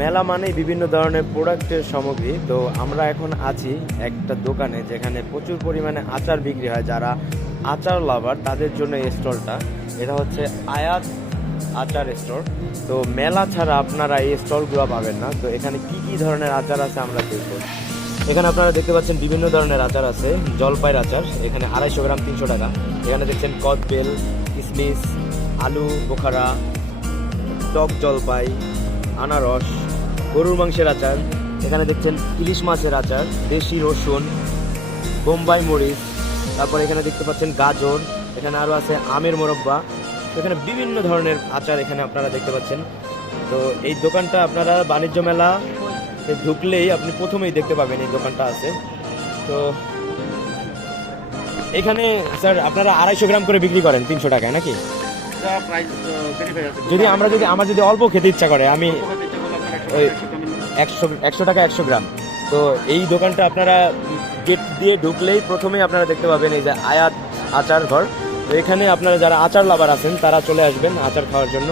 মেলা মানেই বিভিন্ন ধরনের প্রোডাক্টের সামগ্রী। তো আমরা এখন আছি একটা দোকানে যেখানে প্রচুর পরিমাণে আচার বিক্রি হয়। যারা আচার লাভার তাদের জন্য এই স্টলটা, এটা হচ্ছে আয়াত আচার স্টোর। তো মেলা ছাড়া আপনারা এই স্টলগুলো পাবেন না। তো এখানে কি কি ধরনের আচার আছে আমরা দেখব। এখানে আপনারা দেখতে পাচ্ছেন বিভিন্ন ধরনের আচার আছে। জলপাইয়ের আচার এখানে 250 গ্রাম 300 টাকা। এখানে দেখছেন কদবেল, কিশমিশ, আলু বোখারা, টক জলপাই, আনারস, গরুর মাংসের আচার। এখানে দেখছেন ইলিশ মাছের আচার, দেশি রসুন, বোম্বাই মরিচ। তারপর এখানে দেখতে পাচ্ছেন গাজর। এখানে আরও আছে আমের মোরব্বা। এখানে বিভিন্ন ধরনের আচার এখানে আপনারা দেখতে পাচ্ছেন। তো এই দোকানটা আপনারা বাণিজ্য মেলা ঢুকলেই আপনি প্রথমেই দেখতে পাবেন এই দোকানটা আছে। তো এখানে স্যার আপনারা 250 গ্রাম করে বিক্রি করেন 300 টাকায় নাকি? আমার যদি অল্প খেতে ইচ্ছা করে আমি 100 টাকা 100 গ্রাম। তো এই দোকানটা আপনারা গেট দিয়ে ঢুকলেই প্রথমেই আপনারা দেখতে পাবেন এই যে আয়াত আচার ঘর। তো এখানে আপনারা যারা আচার লাভার আছেন তারা চলে আসবেন আচার খাওয়ার জন্য।